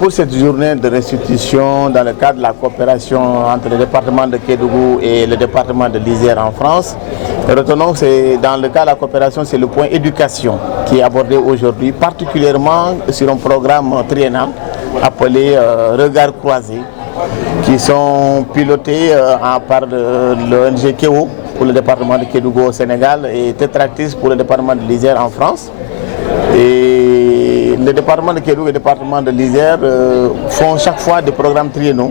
Pour cette journée de restitution dans le cadre de la coopération entre le département de Kédougou et le département de l'Isère en France, retenons que dans le cas de la coopération, c'est le point éducation qui est abordé aujourd'hui, particulièrement sur un programme triennal appelé Regard croisé, qui sont pilotés par l'ONG KEO pour le département de Kédougou au Sénégal et Tetractis pour le département de l'Isère en France. Et le département de Kédougou et le département de l'Isère font chaque fois des programmes triennaux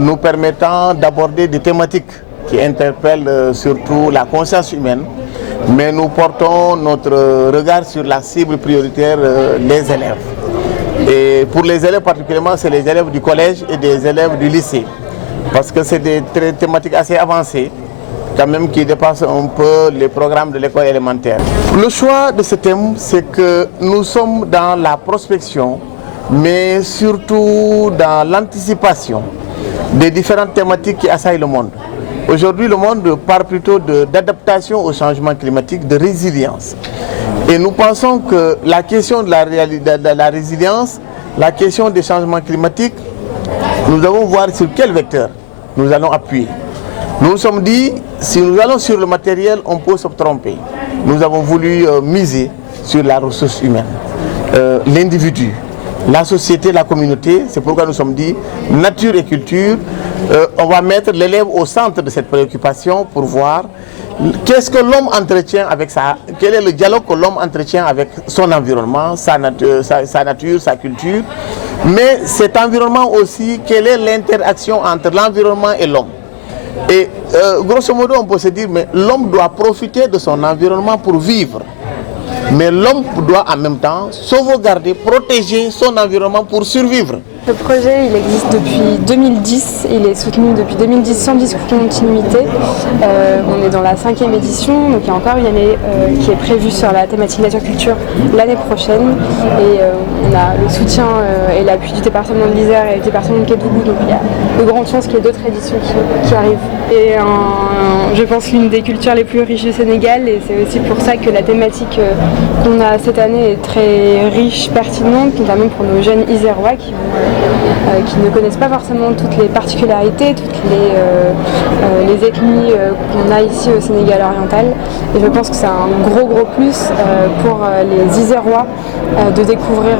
nous permettant d'aborder des thématiques qui interpellent surtout la conscience humaine, mais nous portons notre regard sur la cible prioritaire des élèves. Et pour les élèves particulièrement, c'est les élèves du collège et des élèves du lycée, parce que c'est des thématiques assez avancées, quand même, qui dépassent un peu les programmes de l'école élémentaire. Le choix de ce thème, c'est que nous sommes dans la prospection, mais surtout dans l'anticipation des différentes thématiques qui assaillent le monde. Aujourd'hui, le monde parle plutôt d'adaptation au changement climatique, de résilience. Et nous pensons que la question de la résilience, la question des changements climatiques, nous allons voir sur quel vecteur nous allons appuyer. Nous nous sommes dit, si nous allons sur le matériel, on peut se tromper. Nous avons voulu miser sur la ressource humaine, l'individu, la société, la communauté. C'est pourquoi nous sommes dit, nature et culture, on va mettre l'élève au centre de cette préoccupation pour voir qu'est-ce que l'homme entretient avec quel est le dialogue que l'homme entretient avec son environnement, sa nature, sa culture. Mais cet environnement aussi, quelle est l'interaction entre l'environnement et l'homme. Et grosso modo, on peut se dire, mais l'homme doit profiter de son environnement pour vivre. Mais l'homme doit en même temps sauvegarder, protéger son environnement pour survivre. Le projet, il existe depuis 2010, il est soutenu depuis 2010 sans discontinuité. On est dans la 5e édition, donc il y a encore une année qui est prévue sur la thématique nature-culture l'année prochaine. Et on a le soutien et l'appui du département de l'Isère et du département de Kédougou, donc il y a de grandes chances qu'il y ait d'autres éditions qui arrivent. Et je pense l'une des cultures les plus riches du Sénégal, et c'est aussi pour ça que la thématique qu'on a cette année est très riche, pertinente, notamment pour nos jeunes Isérois qui ne connaissent pas forcément toutes les particularités, toutes les ethnies qu'on a ici au Sénégal oriental. Et je pense que c'est un gros plus pour les Isérois de découvrir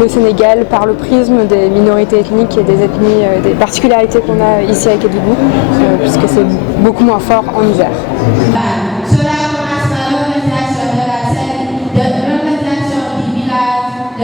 le Sénégal par le prisme des minorités ethniques et des ethnies, des particularités qu'on a ici à Kédougou, puisque c'est beaucoup moins fort en Isère.